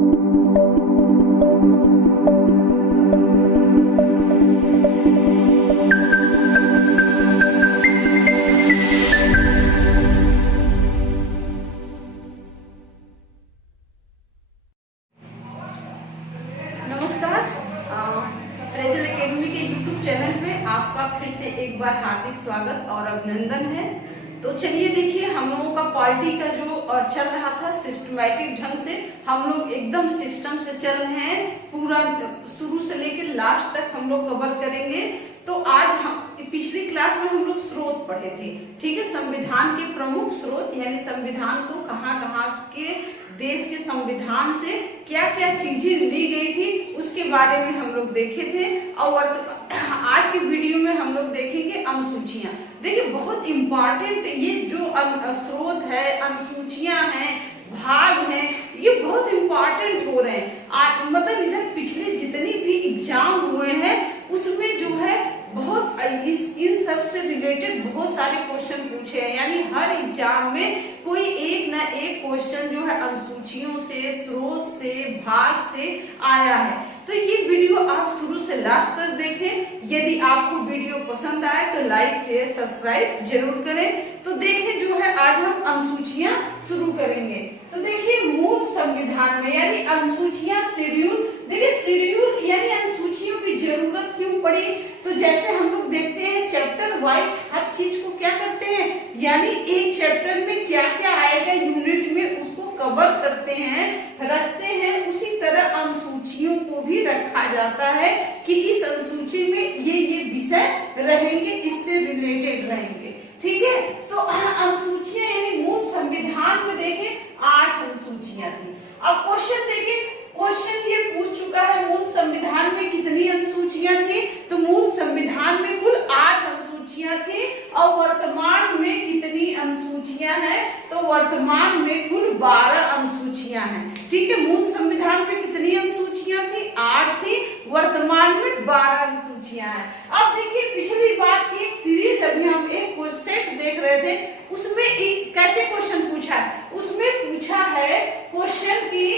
सृजन एकेडमी के YouTube channel पे आपका फिर से एक बार हार्दिक स्वागत और अभिनंदन है। तो चलिए देखिए, हम लोगों का पॉलिटी का जो चल रहा था सिस्टमैटिक ढंग से, हम लोग एकदम सिस्टम से चल रहे हैं, पूरा शुरू से लेकर लास्ट तक हम लोग कवर करेंगे। तो आज हम पिछली क्लास में हम लोग स्रोत पढ़े थे, ठीक है, संविधान के प्रमुख स्रोत, यानी संविधान को कहाँ कहाँ के देश के संविधान से क्या क्या चीजें ली गई थी उसके बारे में हम लोग देखे थे। और आज के वीडियो में हम लोग देखेंगे अनुसूचियां। देखिए बहुत इम्पोर्टेंट ये जो स्रोत है, अनुसूचियां हैं, भाग हैं, ये बहुत इम्पोर्टेंट हो रहे हैं। मतलब इधर पिछले जितनी भी एग्जाम हुए हैं उसमें जो है बहुत इन सब से रिलेटेड बहुत सारे क्वेश्चन पूछे हैं, यानी हर एग्जाम में कोई एक ना एक क्वेश्चन जो है अनुसूचियों से, स्रोत से, भाग से आया है। तो ये वीडियो आप शुरू से लास्ट तक देखें। यदि आपको वीडियो पसंद आए तो लाइक शेयर सब्सक्राइब जरूर करें। तो देखें जो है आज हम अनुसूचियां शुरू करेंगे। तो देखिए मूल संविधान में यानी अनुसूचियां, शेड्यूल। देखिए शेड्यूल यानी अनुसूचियों की जरूरत क्यों पड़ी, तो जैसे हम लोग देखते हैं चैप्टर वाइज हर चीज को क्या करते हैं, यानी एक चैप्टर में क्या क्या आएगा यूनिट में उसको कवर करते हैं, रखते हैं। उसी तरह अनुसूचियों को भी रखा जाता है कि इस अनुसूची में ये विषय रहेंगे, इससे रिलेटेड रहेंगे, ठीक है। तो अनुसूचियां यानी मूल संविधान में देखें 8 अनुसूचियां थी। अब क्वेश्चन देखें, क्वेश्चन ये पूछ चुका है मूल संविधान में कितनी अनुसूचियां थी, तो मूल संविधान में कुल 8 अनुसूचियां थी। और वर्तमान में कितनी अनुसूचियां हैं, तो वर्तमान में कुल 12 अनुसूचियां हैं, ठीक है। मूल संविधान में कितनी अनुसूचियां थी, 8 थी, वर्तमान में 12 अनुसूचियां हैं। अब देखिए पिछली बार एक सीरीज अभी हम एक सेट देख रहे थे, उसमें कैसे क्वेश्चन पूछा है, उसमें पूछा है क्वेश्चन की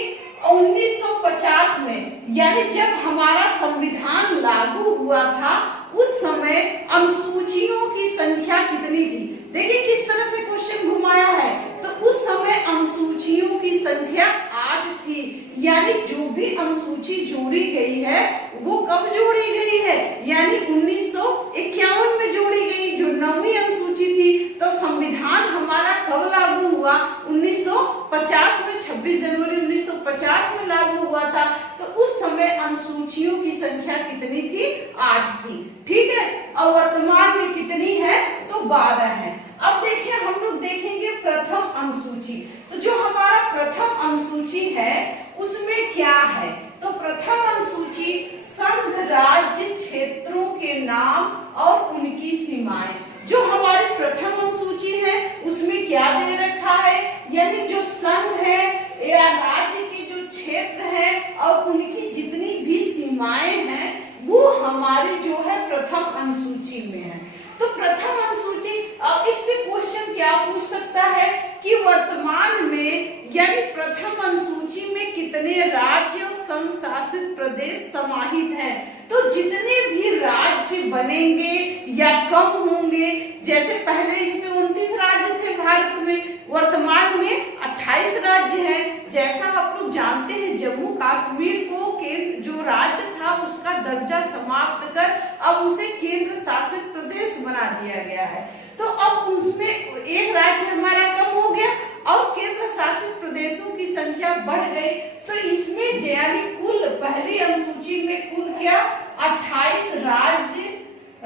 1950 में, यानी जब हमारा संविधान लागू हुआ था उस समय अनुसूचियों की संख्या कितनी थी। देखिए किस तरह से क्वेश्चन घुमाया है, तो उस समय अनुसूचियों की संख्या 8 थी, यानी जो भी अनुसूची जोड़ी गई है वो कब जोड़ी गई है, यानी 1951 में जोड़ी गई, जो 9वीं अनुसूची थी। तो संविधान हमारा कब लागू हुआ, 1950 में, 26 जनवरी 1950 में लागू हुआ था। तो उस समय अनुसूचियों की संख्या कितनी थी, 8 थी, ठीक है। और वर्तमान में कितनी है, तो 12 है। अब देखिए हम लोग देखेंगे प्रथम अनुसूची। तो जो हमारा प्रथम अनुसूची है उसमें क्या है, तो प्रथम अनुसूची संघ राज्य क्षेत्रों के नाम और उनकी सीमाएं। जो हमारी प्रथम अनुसूची है उसमें क्या दे रखा है, यानी जो संघ है या राज्य के जो क्षेत्र है और उनकी जितनी भी सीमाएं हैं वो हमारी जो है प्रथम अनुसूची में है। तो प्रथम अनुसूची, अब इससे क्वेश्चन क्या पूछ सकता है कि वर्तमान में यानी प्रथम अनुसूची में कितने राज्य और संघ शासित प्रदेश समाहित हैं। तो जितने भी राज्य बनेंगे या कम होंगे, जैसे पहले इसमें 29 राज्य थे भारत में, वर्तमान में 28 राज्य हैं। जैसा आप लोग जानते हैं जम्मू कश्मीर को केंद्र जो राज्य था उसका दर्जा समाप्त कर अब उसे केंद्र शासित प्रदेश बना दिया गया है। तो अब उसमें एक राज्य हमारा कम हो गया और केंद्र शासित प्रदेशों की संख्या बढ़ गई। तो इसमें यानी कुल पहली अनुसूची में कुल क्या, 28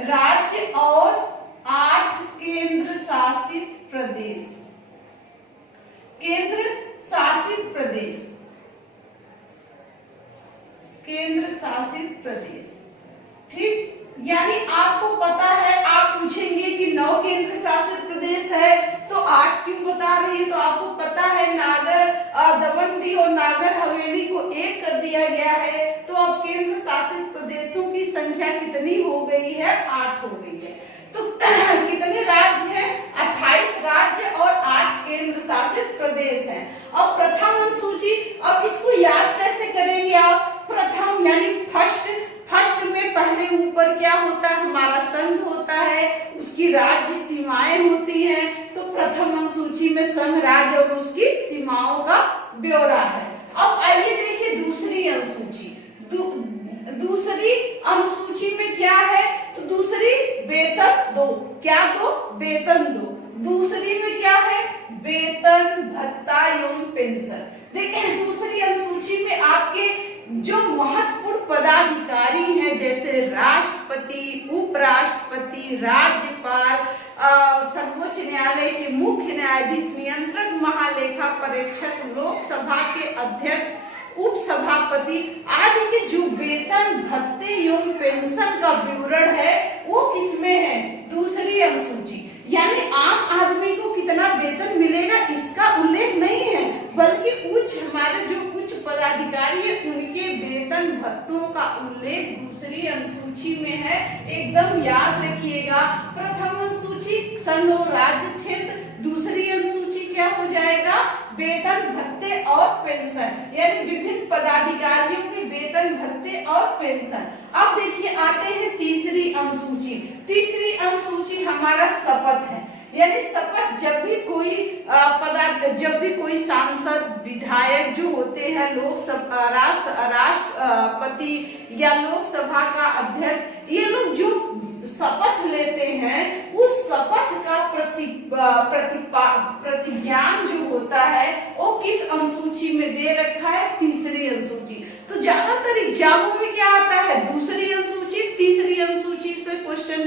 राज्य और 8 केंद्र शासित प्रदेश, केंद्र शासित प्रदेश, केंद्र शासित प्रदेश, ठीक। यानी आपको पता है, आप पूछेंगे कि 9 केंद्र शासित प्रदेश है तो 8 क्यों बता रही है, तो आपको पता है नागर दमन और नागर हवेली को एक कर दिया गया है। तो अब केंद्र शासित प्रदेशों की संख्या कितनी हो गई है, 8 हो गई है। तो कितने राज्य हैं, 28 राज्य और 8 केंद्र शासित प्रदेश हैं। अब प्रथम अनुसूची, अब इसको याद कैसे राज्य सीमाएं होती हैं, तो प्रथम अनुसूची में संघ राज्य और उसकी सीमाओं का ब्यौरा है। अब आइए देखिए दूसरी अनुसूची। दूसरी अनुसूची में क्या है, तो दूसरी वेतन दो, क्या दो, वेतन दो। दूसरी में क्या है, वेतन भत्ता एवं पेंशन। देखिए दूसरी अनुसूची में आपके जो महत्वपूर्ण पदाधिकारी हैं जैसे राष्ट्रपति, उपराष्ट्रपति, राज्यपाल, सर्वोच्च न्यायालय के मुख्य न्यायाधीश, नियंत्रक, महालेखा परीक्षक, लोकसभा के अध्यक्ष, उपसभापति आदि के जो वेतन भत्ते एवं पेंशन का विवरण है वो किसमें है, दूसरी अनुसूची। यानी आम आदमी को कितना वेतन मिलेगा इसका उल्लेख नहीं है, बल्कि हमारे जो उच्च पदाधिकारी है उनके वेतन भत्तों का उल्लेख दूसरी अनुसूची में है। एकदम याद रखिएगा, प्रथम अनुसूची संघ और राज्य क्षेत्र, दूसरी अनुसूची क्या हो जाएगा, वेतन भत्ते और पेंशन, यानी विभिन्न पदाधिकारियों के वेतन भत्ते और पेंशन। अब देखिए आते हैं तीसरी अनुसूची। तीसरी अनुसूची हमारा शपथ है, यानी शपथ जब भी कोई सांसद, विधायक जो होते हैं, लोकसभा राष्ट्रपति या लोकसभा का अध्यक्ष, ये लोग जो शपथ लेते हैं उस शपथ का प्रतिज्ञान जो होता है वो किस अनुसूची में दे रखा है, तीसरी अनुसूची। तो ज्यादातर एग्जामों में क्या आता है, दूसरी अनुसूची तीसरी अनुसूची से क्वेश्चन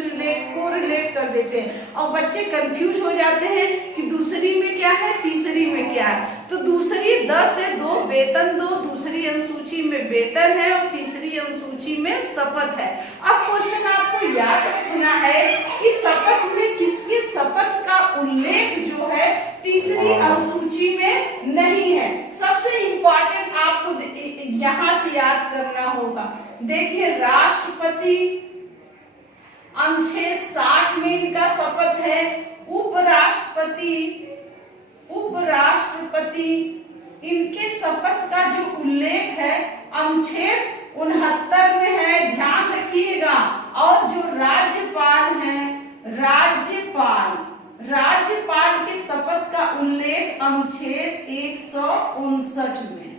कोरिलेट कर देते हैं और बच्चे कंफ्यूज हो जाते हैं कि दूसरी में क्या है, तीसरी में क्या है। तो दूसरी 10 से 2 वेतन दो, दूसरी अनुसूची में वेतन है और तीसरी अनुसूची में शपथ है। अब क्वेश्चन आपको याद रखना है कि शपथ में किसके शपथ का उल्लेख जो है तीसरी अनुसूची में नहीं है। सबसे इंपॉर्टेंट आपको यहाँ से याद करना होगा। देखिए राष्ट्रपति अनुच्छेद 60 में इनका शपथ है, उपराष्ट्रपति इनके शपथ का जो उल्लेख है अनुच्छेद 69 में है, ध्यान रखिएगा। और जो राज्यपाल हैं, राज्यपाल के शपथ का उल्लेख अनुच्छेद 159 में।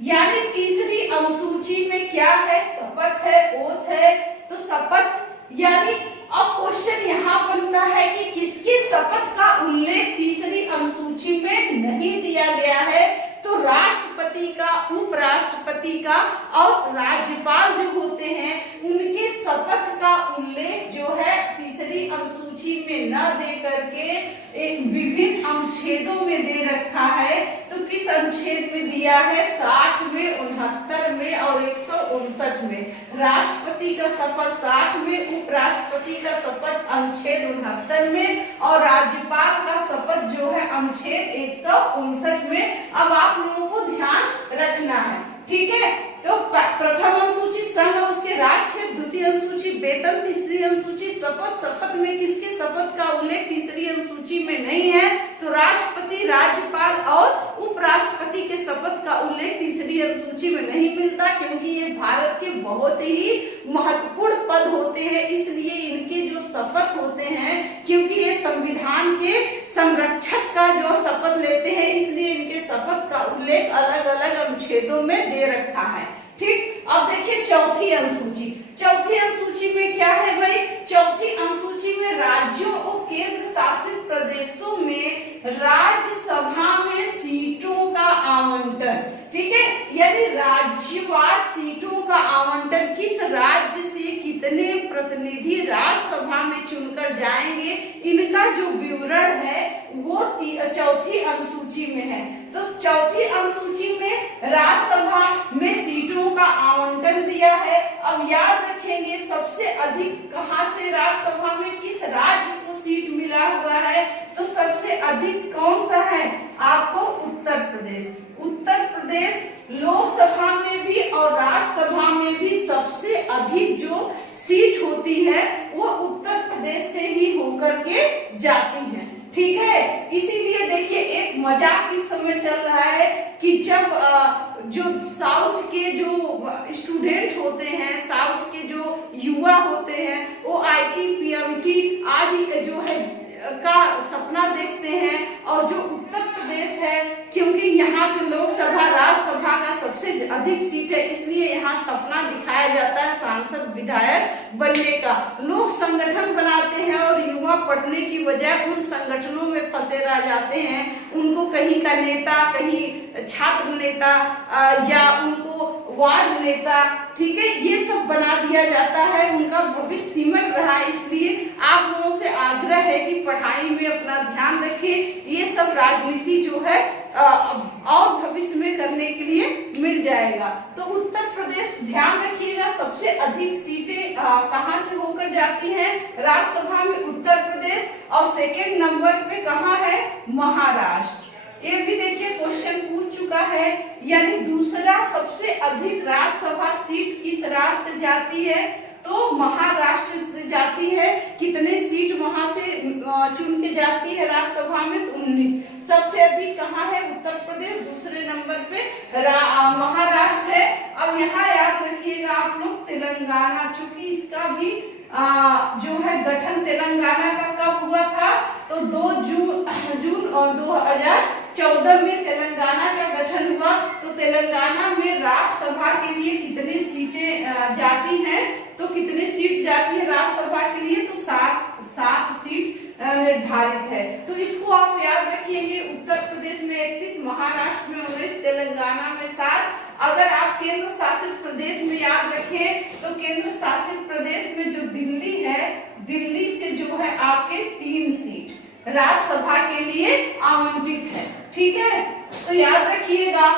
यानी तीसरी अनुसूची में क्या है, शपथ है, ओथ है। तो शपथ यानी अब क्वेश्चन यहाँ बनता है कि किसके शपथ का उल्लेख तीसरी अनुसूची में नहीं दिया गया है, तो राष्ट्रपति का, उपराष्ट्रपति का और राज्यपाल जो होते हैं उनके शपथ का उल्लेख जो है तीसरी अनुसूची में न दे करके विभिन्न अनुच्छेदों में दे रखा है। तो किस अनुच्छेद में दिया है, 60 में, 69 में और 159 में। राष्ट्रपति का शपथ 60 में, उपराष्ट्रपति का शपथ अनुच्छेद 69 में और राज्यपाल का शपथ जो है अनुच्छेद 159 में। अब आप लोगों को ध्यान रखना है, ठीक है। तो प्रथम अनुसूची संघ और उसके राज्य, द्वितीय अनुसूची वेतन, तीसरी अनुसूची शपथ। शपथ में किसके शपथ का उल्लेख तीसरी अनुसूची में नहीं है, तो राष्ट्रपति, राज्यपाल और उपराष्ट्रपति के शपथ का उल्लेख तीसरी अनुसूची में नहीं मिलता, क्योंकि ये भारत के बहुत ही महत्वपूर्ण पद होते हैं। इसलिए इनके जो शपथ होते हैं, क्योंकि ये संविधान के संरक्षक का जो शपथ लेते हैं, इसलिए इनके शपथ का उल्लेख अलग अलग अनुच्छेदों में दे रखा है, ठीक। अब देखिए चौथी अनुसूची। चौथी अनुसूची में क्या है भाई, चौथी अनुसूची में राज्यों और केंद्र शासित प्रदेशों में राज्यसभा में सीटों का आवंटन, ठीक है। यानी राज्यवार सीटों का आवंटन, किस राज्य से कितने प्रतिनिधि राज्यसभा में चुनकर जाएंगे, इनका जो विवरण है वो चौथी अनुसूची में है। तो चौथी अनुसूची में राज्यसभा में सीटों का आवंटन दिया है। अब याद रखेंगे सबसे अधिक कहां से राज्यसभा में किस राज्य को सीट मिला हुआ है, तो सबसे अधिक कौन सा है आपको, उत्तर प्रदेश। उत्तर प्रदेश लोकसभा में भी और राज्यसभा में भी सबसे अधिक जो सीट होती है वो उत्तर प्रदेश से ही होकर के जाती है, ठीक है। इसीलिए देखिए एक मजाक इस समय चल रहा है कि जब जो साउथ के जो स्टूडेंट होते हैं, साउथ के जो युवा होते हैं, वो आईटी, पीएमटी आदि जो सकते हैं। और जो उत्तर प्रदेश है, क्योंकि यहाँ पे लोकसभा राज्यसभा का सबसे अधिक सीट है, इसलिए यहाँ सपना दिखाया जाता है सांसद विधायक बनने का। लोग संगठन बनाते हैं और युवा पढ़ने की बजाय उन संगठनों में फंसे रह जाते हैं। उनको कहीं का नेता, कहीं छात्र नेता या उनको वार्ड नेता, ठीक है, ये सब बना दिया जाता है। उनका भविष्य सिमट रहा है। इसलिए आप लोगों से आग्रह है कि पढ़ाई में अपना ध्यान रखिए। ये सब राजनीति जो है और भविष्य में करने के लिए मिल जाएगा। तो उत्तर प्रदेश ध्यान रखिएगा, सबसे अधिक सीटें कहां से होकर जाती हैं? राज्यसभा में उत्तर प्रदेश, और सेकेंड नंबर पे कहां है? महाराष्ट्र। ये भी देखिए क्वेश्चन पूछ चुका है, यानी दूसरा सबसे अधिक राज्यसभा सीट किस राज्य से जाती है? तो महाराष्ट्र से जाती है। कितने सीट वहां से चुन के जाती है राज्यसभा में? तो 19। सबसे अधिक कहाँ है? उत्तर प्रदेश। दूसरे नंबर पे महाराष्ट्र है। अब यहाँ याद रखिएगा आप लोग तेलंगाना, चूंकि इसका भी जो है गठन तेलंगाना का कब हुआ था? तो 2 जून 2014 में तेलंगाना का गठन हुआ। तो तेलंगाना में राज्यसभा के लिए कितनी सीटें जाती हैं? तो कितनी सीट जाती है राज्यसभा के लिए? तो 7 सीट निर्धारित है। तो इसको आप याद रखिएगा। उत्तर प्रदेश में 31, महाराष्ट्र में 19, तेलंगाना में 7। अगर आप केंद्र शासित प्रदेश में याद रखें तो केंद्र शासित प्रदेश में जो दिल्ली है, दिल्ली से जो है आपके 3 सीट राज्यसभा के लिए आवंटित है, ठीक है। तो याद रखिएगा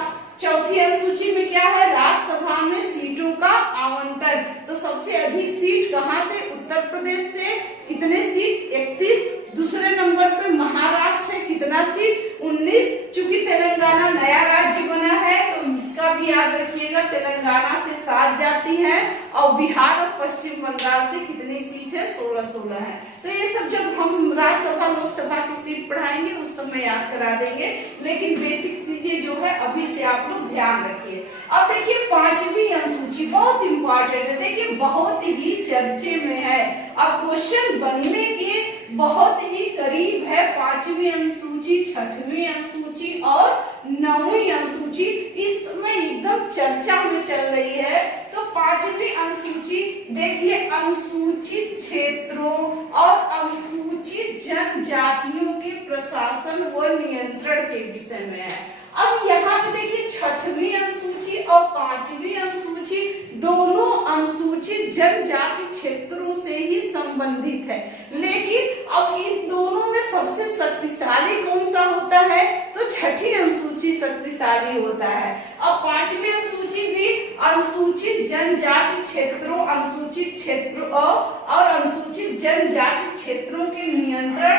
चौथी अनुसूची में क्या है? राज्यसभा में सीटों का आवंटन। तो सबसे अधिक सीट कहां से? उत्तर प्रदेश से। कितने सीट? 31। दूसरे नंबर पे महाराष्ट्र है, कितना सीट? 19। चूंकि तेलंगाना नया राज्य बना है तो इसका भी याद रखिएगा, तेलंगाना से 7 जाती है। और बिहार और पश्चिम बंगाल से कितनी सीट है? 16 है। तो ये सब जब हम राज्यसभा लोकसभा की सीट पढ़ाएंगे उस समय याद करा देंगे, लेकिन बेसिक चीजें जो है अभी से आप लोग ध्यान रखिए। अब देखिए 5वीं अनुसूची बहुत इंपॉर्टेंट है, देखिए बहुत ही चर्चे में है। अब क्वेश्चन बनने के बहुत ही करीब है। 5वीं अनुसूची, 6वीं अनुसूची और 9वीं अनुसूची इस समय एकदम चर्चा में चल रही है। तो 5वीं अनुसूची देखिए अनुसूचित क्षेत्रों और अनुसूचित जनजातियों के प्रशासन व नियंत्रण के विषय में है। अब यहाँ पे देखिए 6वीं अनुसूची और 5वीं अनुसूची दोनों अनुसूचित जनजाति क्षेत्रों से ही संबंधित है। लेकिन अब इन दोनों में सबसे शक्तिशाली कौन सा होता है? तो 6ठी अनुसूची शक्तिशाली होता है। अब 5वीं अनुसूची भी अनुसूचित जनजाति क्षेत्रों, अनुसूचित क्षेत्रों और अनुसूचित जनजाति क्षेत्रों के नियंत्रण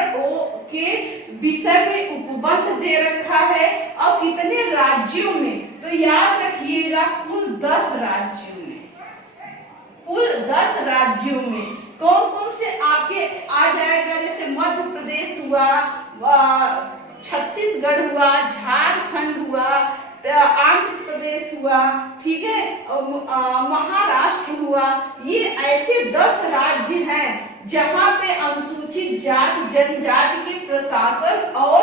के विषय में उपबंध दे रखा है। और कितने राज्यों में? तो याद रखिएगा कुल 10 राज्यों में। कुल 10 राज्यों में कौन कौन से आपके आ जाएगा? जैसे मध्य प्रदेश हुआ, छत्तीसगढ़ हुआ, झारखंड हुआ, आंध्र प्रदेश हुआ, ठीक है, महाराष्ट्र हुआ। ये ऐसे 10 राज्य हैं जहां पे अनुसूचित जाति जनजाति के प्रशासन और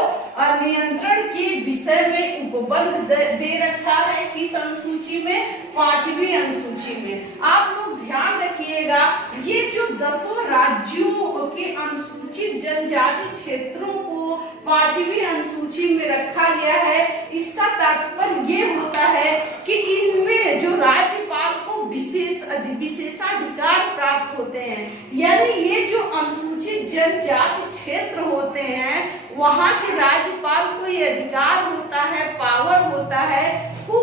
नियंत्रण के विषय में उपबंध दे रखा है। किस अनुसूची में? 5वीं अनुसूची में। आप लोग ध्यान रखिएगा, ये जो 10 राज्यों के अनुसूचित जनजाति क्षेत्रों को 5वीं अनुसूची में रखा गया है, इसका तात्पर्य ये होता है कि इनमें जो राज्यपाल को विशेषाधिकार प्राप्त होते हैं। यानी ये जो अनुसूचित जनजाति क्षेत्र होते हैं वहां के राज्यपाल को ये अधिकार होता है, पावर होता है, वो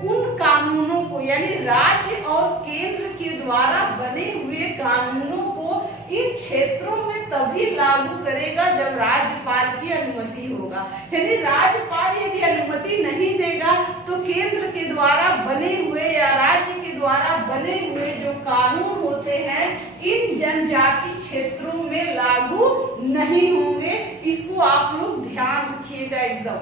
उन कानूनों को, यानी राज्य और केंद्र के द्वारा बने हुए कानूनों को इन क्षेत्रों में तभी लागू करेगा जब राज्यपाल की अनुमति होगा। यानी राज्यपाल यदि अनुमति नहीं देगा तो केंद्र के द्वारा बने हुए या राज्य के द्वारा बने हुए जो कानून होते हैं इन जनजाति क्षेत्रों में लागू नहीं होंगे। इसको आप लोग ध्यान रखिएगा एकदम,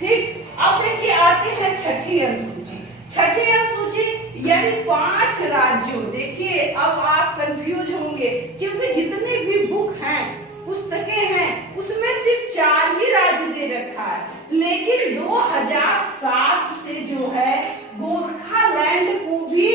ठीक। अब देखिए आते हैं 6ठी अनुसूची। 6ठी अनुसूची यानी 5 राज्यों। देखिए अब आप कंफ्यूज होंगे क्योंकि जितने भी बुक हैं पुस्तकें हैं उसमें सिर्फ 4 ही राज्य दे रखा है, लेकिन 2007 से जो है गोरखालैंड को भी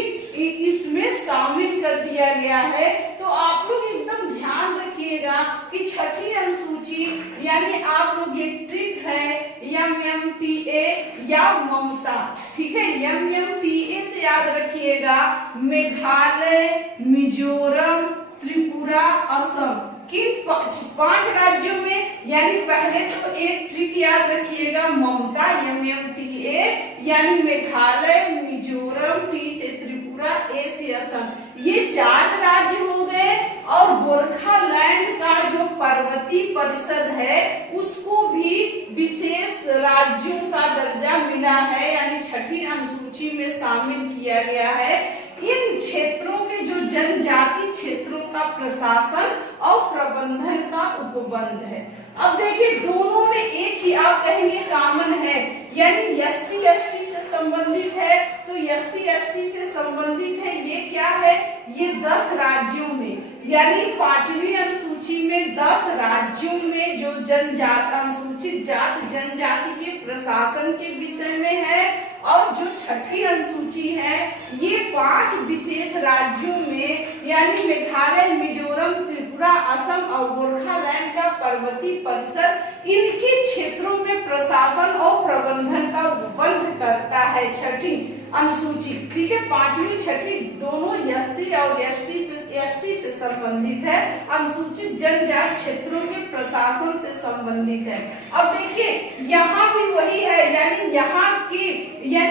इसमें शामिल कर दिया गया है। तो आप लोग एकदम ध्यान रखिएगा कि छठी अनुसूची यानी आप लोग ये ट्रिक है MMTA या ममता, ठीक है, MMTA से याद रखिएगा मेघालय, मिजोरम, त्रिपुरा, असम, किन 5 राज्यों में, यानी पहले तो एक ट्रिक याद रखिएगा ममता MMTA यानी मेघालय, मिजोरम, T से त्रिपुरा, A से असम, ये 4 राज्य हो गए। और गोरखालैंड का जो पर्वतीय परिषद है उसको भी विशेष राज्यों का दर्जा मिला है, यानी छठी अनुसूची में शामिल किया गया है। इन क्षेत्रों के जो जनजाति क्षेत्रों का प्रशासन और प्रबंधन का उपबंध है। अब देखिए दोनों में एक ही आप कहेंगे कॉमन है, यानी SC/ST से संबंधित है। तो SC/ST से संबंधित है, ये क्या है, ये 10 राज्यों में, यानी 5वीं अनुसूची में 10 राज्यों में जो अनुसूचित जाति जनजाति के प्रशासन के विषय में है। और जो छठी अनुसूची है ये 5 विशेष राज्यों में, यानी मेघालय, मिजोरम, त्रिपुरा, असम और गोरखालैंड का पर्वतीय परिषद, इनके क्षेत्रों में प्रशासन और प्रबंधन का उपबंध करता है छठी अनुसूची, ठीक है। 5वीं छठी दोनों SC और ST से संबंधित है, अनुसूचित जनजाति क्षेत्रों के प्रशासन से संबंधित है। अब देखिए यहाँ भी वही है, यानी यहाँ की ये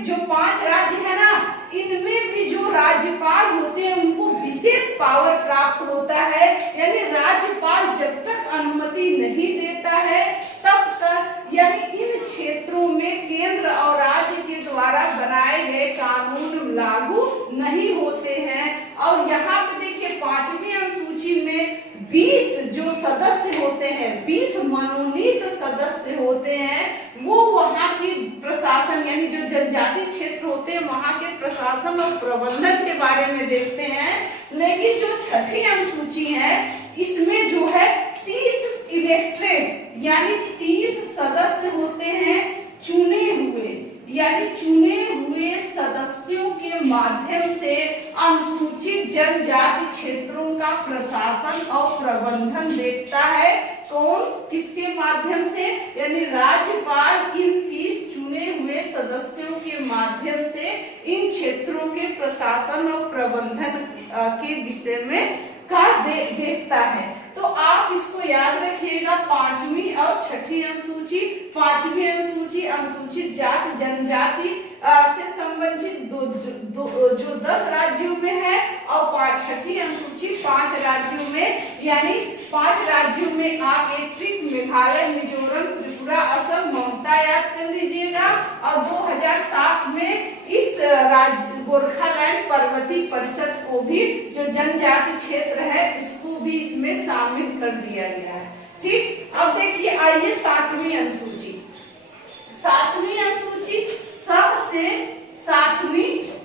जो 5 राज्य है ना, इनमें भी जो राज्यपाल होते हैं उनको विशेष पावर प्राप्त होता है, यानी राज्यपाल जब तक अनुमति नहीं देता है तब तक, यानी इन क्षेत्रों में केंद्र और राज्य के द्वारा बनाए गए कानून लागू नहीं होते हैं। और यहाँ पे देखिए 5वीं अनुसूची में 20 जो सदस्य होते हैं, 20 मनोनीत सदस्य होते हैं, वो वहाँ की प्रशासन यानी जो जनजाति क्षेत्र होते हैं वहाँ के प्रशासन और प्रबंधन के बारे में देखते हैं। लेकिन जो छठी अनुसूची है इसमें जो है 30 इलेक्टेड यानी 30 सदस्य होते हैं चुने हुए, यानी चुने हुए सदस्यों के माध्यम से अनुसूचित जनजाति क्षेत्रों का प्रशासन और प्रबंधन देखता है। कौन, किसके माध्यम से, यानी राज्यपाल इन 30 चुने हुए सदस्यों के माध्यम से इन क्षेत्रों के प्रशासन और प्रबंधन के विषय में देखता है। तो आप इसको याद रखिएगा, 5वीं और छठी अनुसूची। 5वीं अनुसूची अनुसूचित जाति जनजाति से संबंधित जो 10 राज्यों में है, और छठी अनुसूची 5 राज्यों में, यानी 5 राज्यों में आप एक ट्रिक मेघालय, मिजोरम, त्रिपुरा, असम, ममता याद कर लीजिएगा। और 2007 में इस राज्य गोरखालैंड पर्वतीय परिषद को भी जो जनजाति क्षेत्र है इसको भी इसमें शामिल कर दिया गया है, ठीक। अब देखिए आइए 7वीं अनुसूची। 7वीं अनुसूची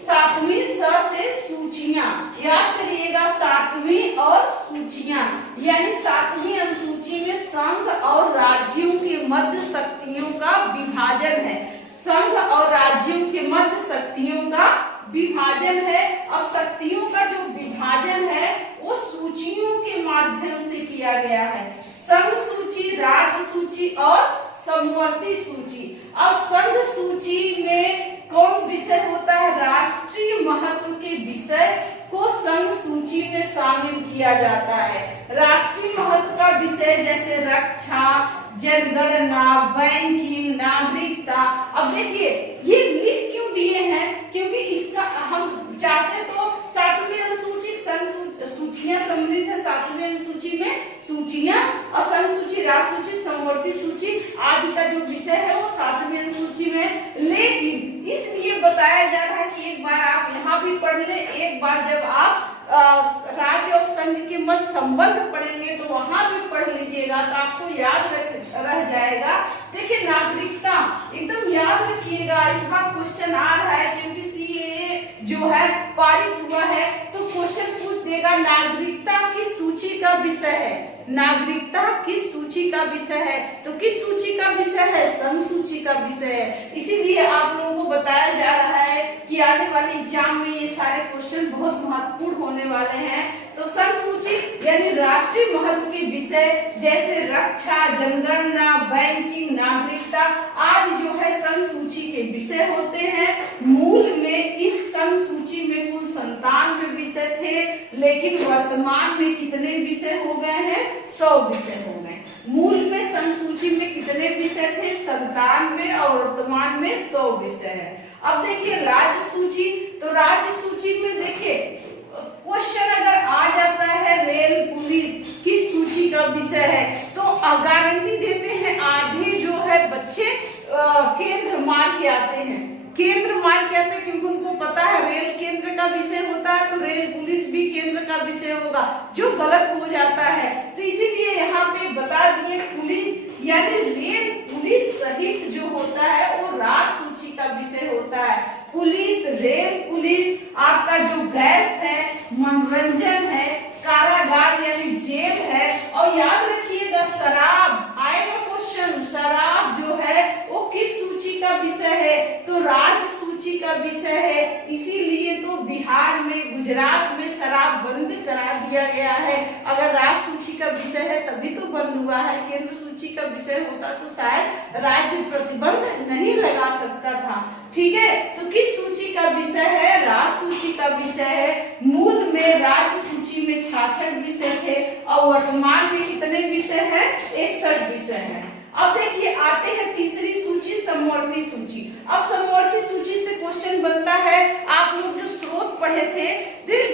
सातवीं स से सूचियां याद करिएगा, 7वीं और सूचियां, यानी 7वीं अनुसूची में संघ और राज्यों के मध्य शक्तियों का विभाजन है। संघ और राज्यों के मध्य शक्तियों का विभाजन है, और शक्तियों का जो विभाजन है वो सूचियों के माध्यम से किया गया है। संघ सूची, राज्य सूची और समवर्ती सूची। अब संघ सूची में कौन विषय होता है, राष्ट्रीय महत्व के विषय को संघ सूची में शामिल किया जाता है। राष्ट्रीय महत्व का विषय जैसे रक्षा, जनगणना, बैंकिंग, नागरिकता। अब देखिए ये लिख क्यों दिए हैं, क्योंकि इसका हम चाहते तो 7वीं अनुसूची सूचियां सम्मिलित है। 7वीं अनुसूची में सूचियां और संघ सूची, राज्य सूची, समवर्ती सूची आदि का जो विषय है वो 7वीं अनुसूची में, लेकिन इसलिए बताया जा रहा है कि एक बार आप यहाँ भी पढ़ ले, एक बार जब आप राज्य और संघ के मध्य संबंध पढ़ेंगे तो वहां भी पढ़ लीजिएगा तो आपको याद रह जाएगा। देखिए नागरिकता एकदम याद रखिएगा, इस बार क्वेश्चन आ रहा है क्योंकि CAA जो है पारित हुआ है तो क्वेश्चन पूछ देगा। नागरिकता की सूची का विषय है, नागरिकता किस सूची का विषय है? तो किस सूची का विषय है? संघ सूची का विषय है। इसीलिए आप लोगों को बताया जा रहा है कि आने वाले एग्जाम में ये सारे क्वेश्चन बहुत महत्वपूर्ण होने वाले हैं। तो संघ सूची यानी राष्ट्रीय महत्व के विषय जैसे रक्षा, जनगणना, बैंकिंग, नागरिकता आदि जो है संघ सूची के विषय होते हैं। मूल में इस संघ सूची में कुल 97 विषय थे, लेकिन वर्तमान में कितने विषय हो गए हैं? 100 विषय हो गए। मूल में संघ सूची में कितने विषय थे? 97 और वर्तमान में 100 विषय है। अब देखिए राज्य सूची, तो राज्य सूची में देखिए क्वेश्चन अगर आ जाता है रेल पुलिस किस सूची का विषय है, तो गारंटी देते हैं आधे जो है बच्चे केंद्र मार के आते हैं, केंद्र मार के आते हैं, क्योंकि उनको पता है रेल केंद्र का विषय होता है तो रेल पुलिस भी केंद्र का विषय होगा, जो गलत हो जाता है। तो इसीलिए यहाँ पे बता दिए पुलिस यानी रेल पुलिस सहित जो होता है वो राज्य सूची का विषय होता है। पुलिस, रेल पुलिस, आपका जो गैस है, मनोरंजन है, कारागार यानी जेल है, और याद रखिएगा शराब आएगा क्वेश्चन, शराब जो है वो किस सूची का विषय है? तो राज्य सूची का विषय है। इसीलिए तो बिहार में, गुजरात में शराब बंद करा दिया गया है। अगर राज्य सूची का विषय है तभी तो बंद हुआ है, केंद्र सूची का विषय होता तो शायद राज्य प्रतिबंध नहीं लगा सकता था। ठीक है, तो किस सूची का विषय है? राज्य सूची का विषय है। मूल में राज्य सूची में 66 विषय थे और वर्तमान में कितने विषय हैं? 61 विषय हैं। अब देखिए आते हैं तीसरी सूची, समवर्ती सूची। अब समवर्ती सूची से क्वेश्चन बनता है, आप लोग जो स्रोत पढ़े थे,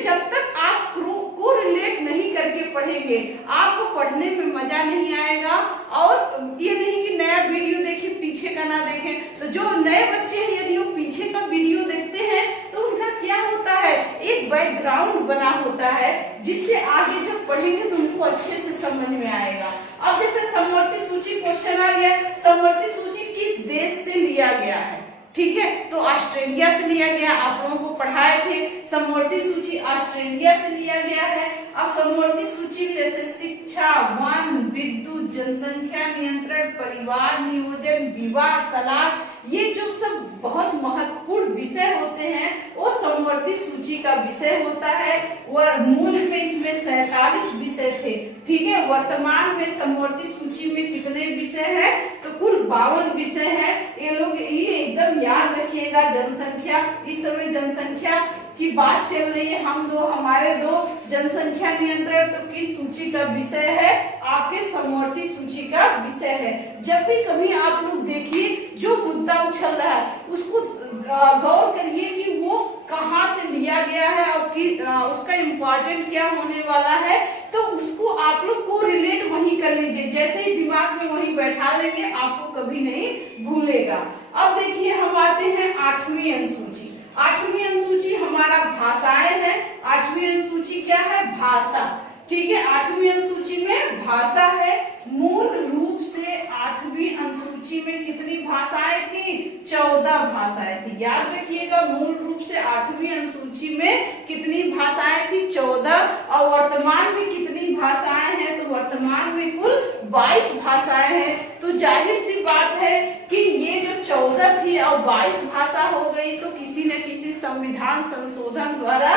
जब तक आप को रिलेट नहीं करके पढ़ेंगे आपको पढ़ने में मजा नहीं आएगा। और ये नहीं कि नया वीडियो देखें पीछे का ना देखें, तो जो नए बच्चे हैं यदि वो पीछे का वीडियो देखते हैं तो उनका क्या होता है, एक बैकग्राउंड बना होता है जिससे आगे जब पढ़ेंगे तो उनको अच्छे से समझ में आएगा। अब जैसे समवर्ती सूची क्वेश्चन आ गया, समवर्ती सूची किस देश से लिया गया है? ठीक है, तो ऑस्ट्रेलिया से लिया गया, आप लोगों को पढ़ाए थे समवर्ती सूची ऑस्ट्रेलिया से लिया गया है। अब समवर्ती सूची में जैसे शिक्षा, वन, विद्युत, जनसंख्या नियंत्रण, परिवार नियोजन, विवाह, तलाक, ये जो सब बहुत महत्वपूर्ण विषय होते हैं वो समवर्ती सूची का विषय होता है। और मूल में इसमें 47 विषय थे। ठीक है, वर्तमान में समवर्ती सूची में कितने विषय हैं? तो कुल 52 विषय हैं। ये लोग ये एकदम याद रखिएगा। जनसंख्या, इस समय जनसंख्या की बात चल रही है, हमारे दो जनसंख्या नियंत्रण तो किस सूची का विषय है? आपके समवर्ती सूची का विषय है। जब भी कभी आप लोग देखिए जो मुद्दा उछल रहा है उसको गौर करिए कि वो कहाँ से लिया गया है और उसका इम्पोर्टेंट क्या होने वाला है, तो उसको आप लोग को रिलेट वहीं कर लीजिए। जैसे ही दिमाग में वहीं बैठा लेंगे आपको कभी नहीं भूलेगा। अब देखिए हम आते हैं 8वीं अनुसूची। 8वीं अनुसूची हमारा भाषाएं है। 8वीं अनुसूची क्या है? भाषा। ठीक है, 8वीं अनुसूची में भाषा है। मूल रूप से 8वीं अनुसूची में कितनी भाषाएं थी? 14 भाषाएं थी। याद रखिएगा, मूल रूप से 8वीं अनुसूची में कितनी भाषाएं थी? 14। और वर्तमान में कितनी भाषाएं हैं? तो वर्तमान में कुल 22 भाषाएं हैं। तो जाहिर सी बात है कि ये जो 14 थी और 22 भाषा हो गई, तो किसी न किसी संविधान संशोधन द्वारा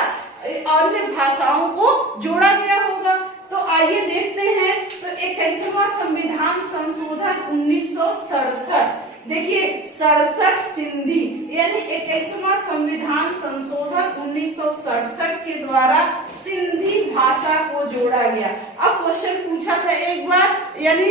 अन्य भाषाओं को जोड़ा गया होगा। तो आइए देखते हैं। तो 21वां संविधान संशोधन 1967, देखिए 67 सिंधी, यानी 21वां संविधान संशोधन 1967 के द्वारा सिंधी भाषा को जोड़ा गया। अब क्वेश्चन पूछा था एक बार, यानी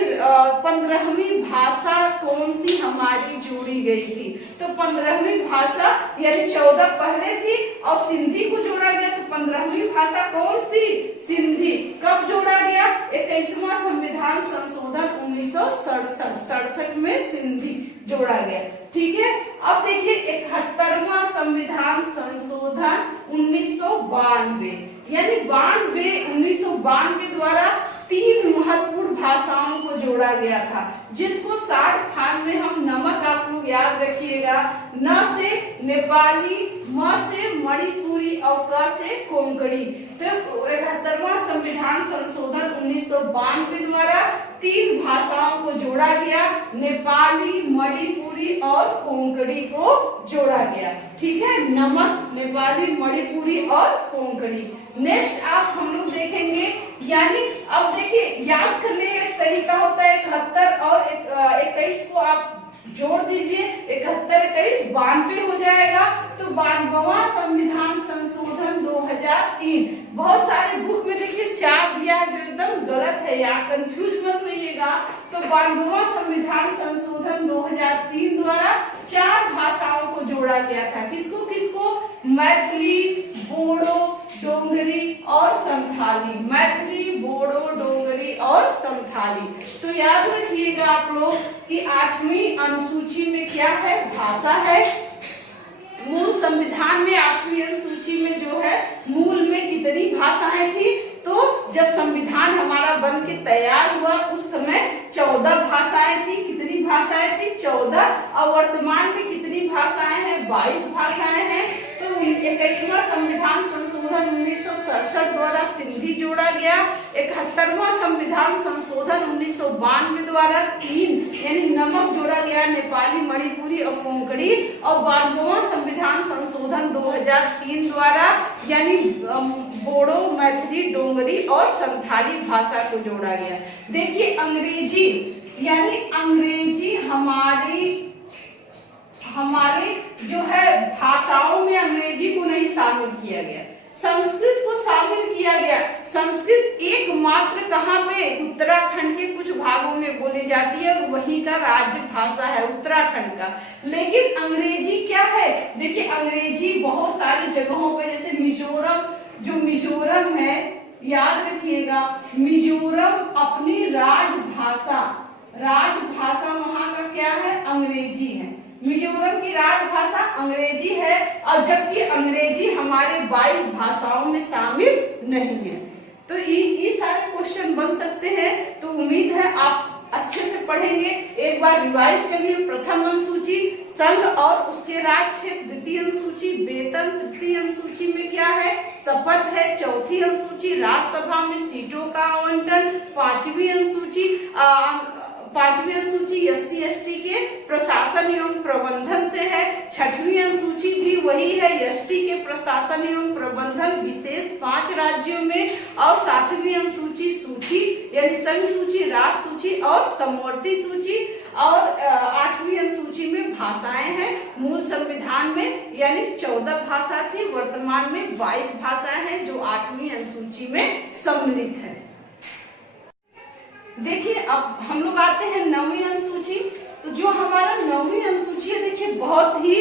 15वीं भाषा कौन सी हमारी जोड़ी गई थी? तो 15वीं भाषा यानी 14 पहले थी और सिंधी को जोड़ा गया, तो 15वीं भाषा कौन सी? सिंधी। कब जोड़ा गया? 21वां संविधान संशोधन 1967 में सिंधी जोड़ा गया। ठीक है, अब देखिए 71वां संविधान संशोधन 1992, यानी 1992 द्वारा 3 महत्वपूर्ण भाषाओं को जोड़ा गया था, जिसको 60 खान में हम नमक आप लोग याद रखिएगा। न से नेपाली, म से मणिपुरी और क से कोंकणी। तो 71वां संविधान संशोधन 1992 द्वारा 3 भाषाओं को जोड़ा गया, नेपाली, मणिपुरी और कोंकणी को जोड़ा गया। ठीक है, नमक, नेपाली, मणिपुरी और कोंकणी। नेक्स्ट आप हम लोग देखेंगे, यानी अब देखिए याद करने का तरीका होता है 71 और 21 को आप जोड़ दीजिए, 71 21 92 हो जाएगा। तो 92वां संविधान संशोधन 2003। बहुत सारे बुक में देखिए 4 दिया है जो एकदम गलत है, या कंफ्यूज मत होइएगा। तो 92वां संविधान संशोधन 2003 द्वारा 4 भाषाओं को जोड़ा गया था। किसको किसको? मैथिली, बोडो, डोंगरी और संथाली। मैथिली, बोडो, डोंगरी और संथाली। तो याद रखिएगा आप लोग कि 8वीं अनुसूची में क्या है? भाषा है। मूल संविधान में 8वीं अनुसूची में जो है मूल में कितनी भाषाएं थी? तो जब संविधान हमारा बन के तैयार हुआ उस समय 14 भाषाएं थी। कितनी भाषाएं थी? 14। और वर्तमान में कितनी भाषाएं हैं? 22 भाषाएं हैं। तो 21वां संविधान संशोधन 1967 द्वारा सिंधी जोड़ा गया। 71वां संविधान संशोधन 1992 द्वारा 3 यानी नमक जोड़ा गया, नेपाली, मणिपुरी और कोंकणी। और 92वां संविधान संशोधन 2003 द्वारा यानी बोडो, मैथिली, डोंगरी और संथाली भाषा को जोड़ा गया। देखिए अंग्रेजी, यानी अंग्रेजी हमारे जो है भाषाओं में अंग्रेजी को नहीं शामिल किया गया, संस्कृत को शामिल किया गया। संस्कृत एकमात्र कहाँ पे? उत्तराखंड के कुछ भागों में बोली जाती है और वहीं का राज्य भाषा है उत्तराखंड का। लेकिन अंग्रेजी क्या है? देखिए अंग्रेजी बहुत सारी जगहों पे, जैसे मिजोरम, जो मिजोरम है, याद रखिएगा मिजोरम अपनी राजभाषा वहां का क्या है? अंग्रेजी है। मिजोरम की राजभाषा अंग्रेजी है, और जबकि अंग्रेजी हमारे 22 भाषाओं में शामिल नहीं है। तो ये सारे क्वेश्चन बन सकते हैं। तो उम्मीद है आप अच्छे से पढ़ेंगे। एक बार रिवाइज करिए। प्रथम अनुसूची संघ और उसके राज्य क्षेत्र, द्वितीय अनुसूची वेतन, तृतीय अनुसूची में क्या है? शपथ है, चौथी अनुसूची राज्यसभा में सीटों का आवंटन, पांचवी अनुसूची SC ST के प्रशासन एवं प्रबंधन से है, छठवीं अनुसूची भी वही है, ST के प्रशासन एवं प्रबंधन विशेष 5 राज्यों में, और 7वीं अनुसूची सूची यानी संघ सूची, राज्य सूची और समवर्ती सूची, और 8वीं अनुसूची में भाषाएं हैं। मूल संविधान में यानी 14 भाषा थी, वर्तमान में 22 भाषाएं हैं जो 8वीं अनुसूची में सम्मिलित है। देखिए अब हम लोग आते हैं 9वीं अनुसूची। तो जो हमारा 9वीं अनुसूची है, देखिए बहुत ही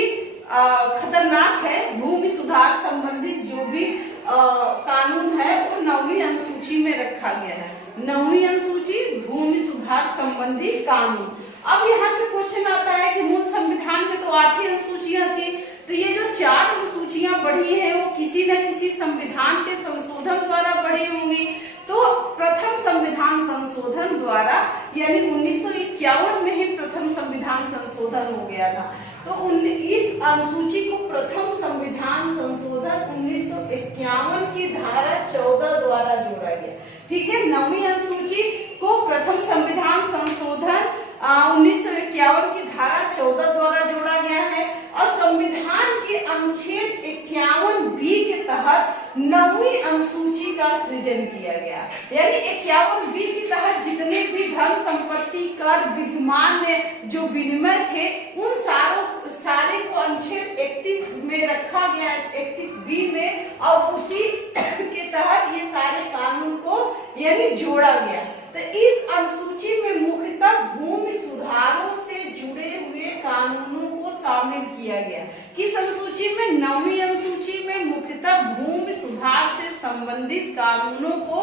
खतरनाक है। भूमि सुधार संबंधित जो भी कानून है वो 9वीं अनुसूची में रखा गया है। 9वीं अनुसूची भूमि सुधार संबंधी कानून। अब यहाँ से क्वेश्चन आता है कि मूल संविधान में तो 8 ही अनुसूचियां थी, तो ये जो 4 अनुसूचियां बढ़ी है वो किसी न किसी संविधान के संशोधन द्वारा बढ़ी होंगी। तो प्रथम संविधान संशोधन द्वारा यानी 1951 में ही प्रथम संविधान संशोधन हो गया था। तो इस अनुसूची को प्रथम संविधान संशोधन 1951 की धारा 14 द्वारा जोड़ा गया। ठीक है, 9वीं अनुसूची को प्रथम संविधान संशोधन 1951 की धारा 14 द्वारा जोड़ा गया है, और संविधान के अनुच्छेद 51B के तहत 9वीं अनुसूची का सृजन किया गया। यानी 51B के तहत जितने भी धन संपत्ति कर विधिमान में जो विनिमय थे उन सारे को अनुच्छेद 31 में रखा गया, 31B में, और उसी के तहत ये सारे कानून को यानी जोड़ा गया। तो इस अनुसूची में मुख्यतः भूमि सुधारों से जुड़े हुए कानूनों को शामिल किया गया। किस अनुसूची में? 9वीं अनुसूची में मुख्यतः भूमि सुधार से संबंधित कानूनों को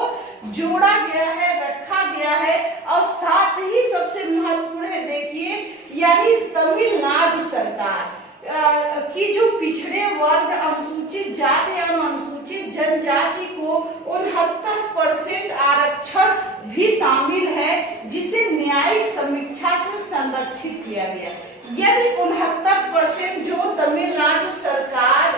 जोड़ा गया है, रखा गया है। और साथ ही सबसे महत्वपूर्ण है, देखिए, यानी तमिलनाडु सरकार की जो पिछड़े वर्ग, अनुसूचित जाति एवं अनुसूचित जनजाति को 69% आरक्षण भी शामिल है, जिसे न्यायिक समीक्षा से संरक्षित किया गया। यदि 69% जो तमिलनाडु सरकार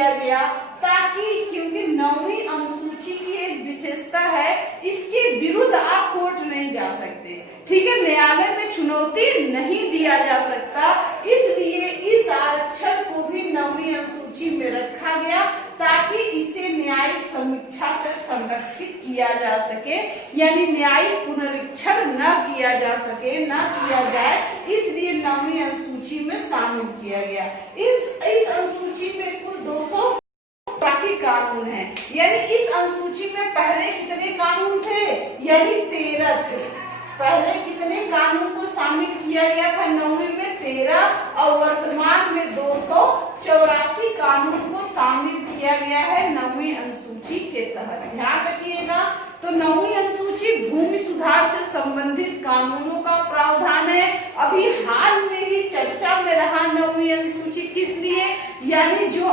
दिया गया, ताकि क्योंकि 9वीं अनुसूची की एक विशेषता है, इसके विरुद्ध आप कोर्ट नहीं जा सकते, ठीक है, न्यायालय में चुनौती नहीं दिया जा सकता, इसलिए इस आरक्षण को भी 9वीं अनुसूची में रखा गया ताकि इसे न्यायिक समीक्षा से संरक्षित किया जा सके, यानी न्यायिक पुनरीक्षण न किया जा सके, न किया जाए, इसलिए 9वीं अनुसूची में शामिल किया गया। इस अनुसूची में कुल 282 कानून है, यानी इस अनुसूची में पहले कितने कानून थे, यानी 13 थे। पहले कितने कानून को शामिल किया गया था 9वीं में, 13, और वर्तमान में 284 कानून को शामिल किया गया है 9वीं अनुसूची के तहत। ध्यान रखिएगा, तो 9वीं अनुसूची भूमि सुधार से संबंधित कानूनों का प्रावधान है। अभी हाल में ही चर्चा में रहा 9वीं अनुसूची, किस लिए, यानी जो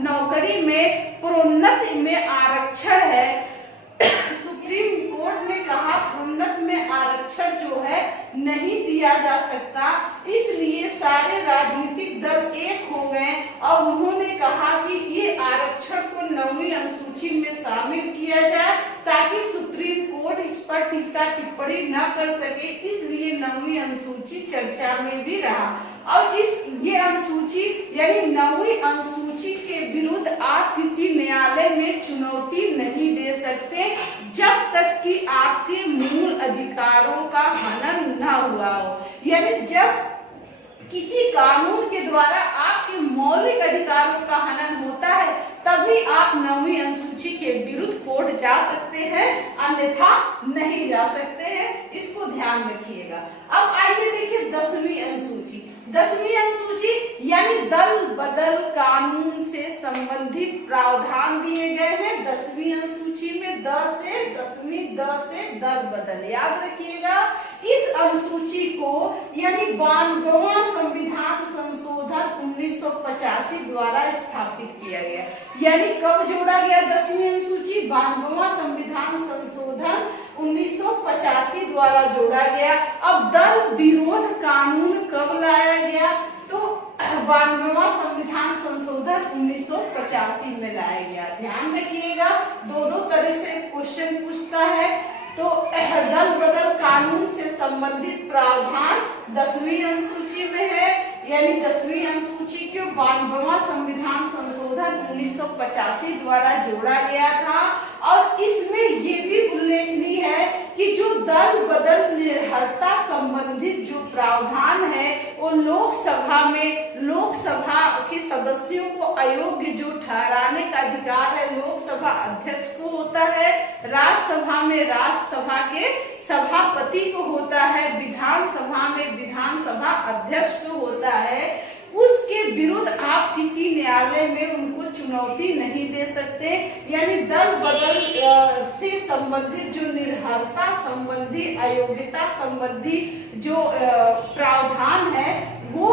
नौकरी में प्रोन्नति में आरक्षण है, सुप्रीम कोर्ट ने कहा प्रोन्नत में आरक्षण जो है नहीं दिया जा सकता, इसलिए सारे राजनीतिक दल एक हो गए और उन्होंने कहा कि ये आरक्षण को 9वीं अनुसूची में शामिल किया जाए ताकि सुप्रीम कोर्ट इस पर टीका टिप्पणी न कर सके, इसलिए 9वीं अनुसूची चर्चा में भी रहा। और ये अनुसूची यानी 9वीं अनुसूची के विरुद्ध आप किसी न्यायालय में चुनौती नहीं दे सकते जब तक कि आपके मूल अधिकारों का हनन न हुआ हो, यानी जब किसी कानून के द्वारा आपके मौलिक अधिकारों का हनन होता है तभी आप 9वीं अनुसूची के विरुद्ध कोर्ट जा सकते हैं, अन्यथा नहीं जा सकते हैं, इसको ध्यान रखिएगा। अब आइए देखिए 10वीं अनुसूची। 10वीं अनुसूची यानी दल बदल कानून से संबंधित प्रावधान दिए गए हैं 10वीं अनुसूची में, द से 10वीं, द से दल बदल, याद रखिएगा। इस अनुसूची को यानी 92वां संविधान संशोधन 1985 द्वारा स्थापित किया गया, यानी कब जोड़ा गया 10वीं अनुसूची, 92वां संविधान संशोधन 1985 द्वारा जोड़ा गया। अब दल विरोध कानून कब लाया गया, तो 92वां संविधान संशोधन 1985 में लाया गया। ध्यान रखिएगा, दो तरह से क्वेश्चन पूछता है, तो दल बदल कानून से संबंधित प्रावधान 10वीं अनुसूची में है, यानी 10वीं अनुसूची को 92वां संविधान संशोधन 1985 द्वारा जोड़ा गया था। और इसमें ये भी उल्लेखनीय है कि जो दल बदल निर्भरता संबंधित जो प्रावधान है वो लोकसभा के सदस्यों को अयोग्य जो ठहराने का अधिकार है लोकसभा अध्यक्ष को होता है, राज्यसभा में राज्यसभा के सभापति को होता है, विधानसभा में विधानसभा अध्यक्ष को होता है। उसके विरुद्ध आप किसी न्यायालय में उनको चुनौती नहीं दे सकते, यानी दल बदल से संबंधित जो निर्भरता संबंधी अयोग्यता संबंधी जो प्रावधान है वो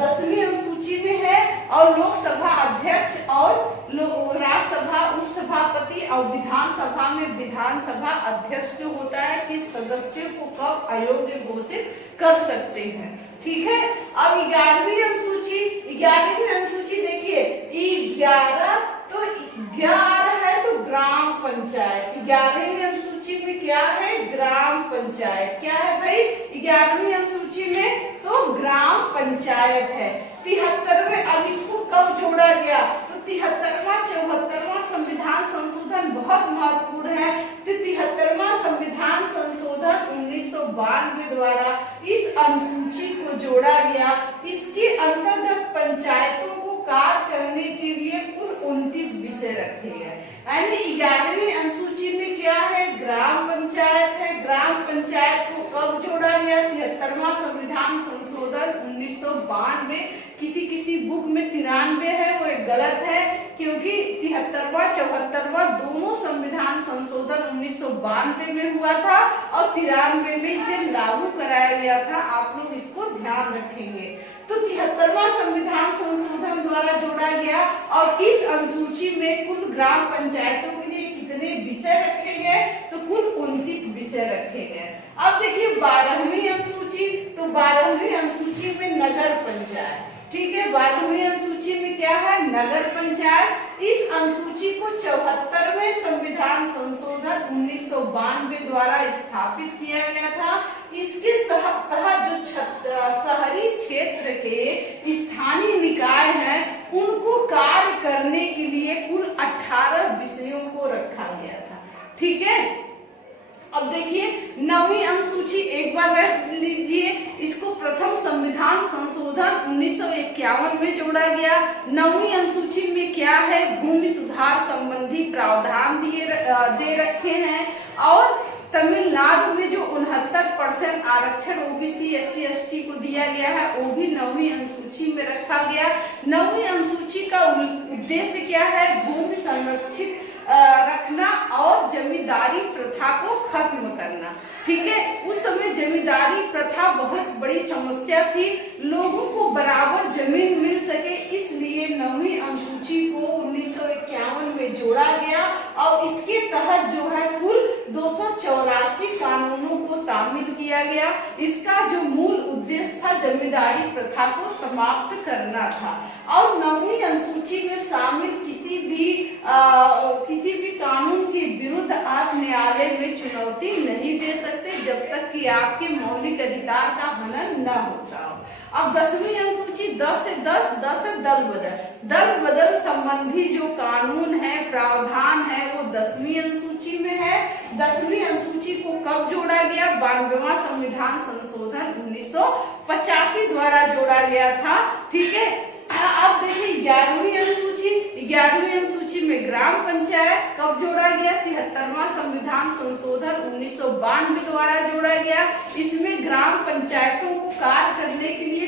10वीं अनुसूची में है। और लोकसभा अध्यक्ष और राज्यसभा उपसभापति और विधानसभा में विधानसभा अध्यक्ष जो होता है कि सदस्यों को कब अयोग्य घोषित कर सकते हैं, ठीक है। अब 11वीं अनुसूची देखिए, 11 तो 11 है तो ग्राम पंचायत। 11वीं अनुसूची में क्या है, ग्राम पंचायत। क्या है भाई 11वीं अनुसूची में, तो ग्राम पंचायत है। 73वें, अब इसको कब जोड़ा गया, तो 73वां 74वां संविधान संशोधन बहुत महत्वपूर्ण है। 73वां संविधान संशोधन 1992 द्वारा इस अनुसूची को जोड़ा गया। इसके अंतर्गत पंचायतों को कार्य करने के लिए कुल 29 विषय रखे गए, यानी 11वीं अनुसूची में क्या है, ग्राम पंचायत है। ग्राम पंचायत को कब जोड़ा गया, 73वां संविधान संशोधन 1992। किसी बुक में 93 है, वो एक गलत है, क्योंकि 73वां 74वां दोनों संविधान संशोधन 1992 में हुआ था और 93 में इसे लागू कराया गया था। आप लोग इसको ध्यान रखेंगे। तो 73वां संविधान संशोधन द्वारा जोड़ा गया और इस अनुसूची में कुल ग्राम पंचायतों के लिए कितने विषय रखे गए, तो कुल 29 विषय रखे गए। अब देखिए 12वीं अनुसूची, तो 12वीं अनुसूची में नगर पंचायत, ठीक है। 12वीं अनुसूची में क्या है, नगर पंचायत। इस अनुसूची को 74वें संविधान संशोधन 1992 द्वारा स्थापित किया गया था। इसके तहत जो शहरी क्षेत्र के स्थानीय निकाय हैं उनको कार्य करने के लिए कुल 18 विषयों को रखा गया था। ठीक है। अब देखिए 9वीं अनुसूची एक बार रख लीजिए, इसको प्रथम संविधान संशोधन 1951 में जोड़ा गया। 9वीं अनुसूची में क्या है, भूमि सुधार संबंधी प्रावधान दे रखे हैं और तमिलनाडु में जो 69% आरक्षण ओबीसी एससी एसटी को दिया गया है वो भी 9वीं अनुसूची में रखा गया। 9वीं अनुसूची का उद्देश्य क्या है, भूमि संरक्षित रखना और जमींदारी प्रथा को खत्म करना। ठीक है। उस समय जमींदारी प्रथा बहुत बड़ी समस्या थी, लोगों को बराबर जमीन मिल सके, इसलिए 9वीं अनुसूची को 1951 में जोड़ा गया और इसके तहत जो है कुल 284 कानूनों को शामिल किया गया। इसका जो मूल उद्देश्य था जमींदारी प्रथा को समाप्त करना था। और 9वीं अनुसूची में शामिल किसी भी कानून के विरुद्ध आप न्यायालय में चुनौती नहीं दे सकते जब तक कि आपके मौलिक अधिकार का हनन न होता हो। अब 10वीं अनुसूची 10 से दल बदल संबंधी जो कानून है प्रावधान है वो 10वीं अनुसूची में है। 10वीं अनुसूची को कब जोड़ा गया, 92वां संविधान संशोधन 1985 द्वारा जोड़ा गया था। ठीक है। अब देखिए 11वीं अनुसूची में ग्राम पंचायत कब जोड़ा गया, 73वां संविधान संशोधन 1992 द्वारा जोड़ा गया। इसमें ग्राम पंचायतों को कार्य करने के लिए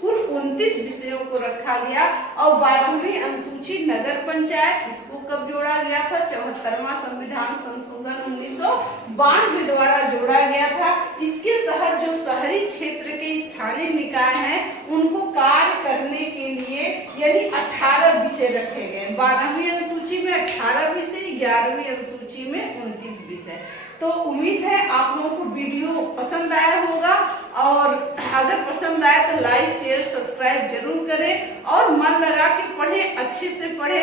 कुल 29 विषयों को रखा गया। और 12वीं अनुसूची नगर पंचायत, इसको कब जोड़ा गया था, 74वां संविधान संशोधन 1992 द्वारा जोड़ा गया था। इसके तहत जो शहरी क्षेत्र के स्थानीय निकाय हैं उनको कार्य करने के लिए यानी 18 विषय रखे गए। 12वीं अनुसूची में 18 विषय, 11वीं अनुसूची में 29 विषय। तो उम्मीद है आप लोगों को वीडियो पसंद आया होगा और अगर पसंद आया तो लाइक शेयर सब्सक्राइब जरूर करें और मन लगा के पढ़े, अच्छे से पढ़े।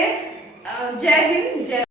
जय हिंद, जय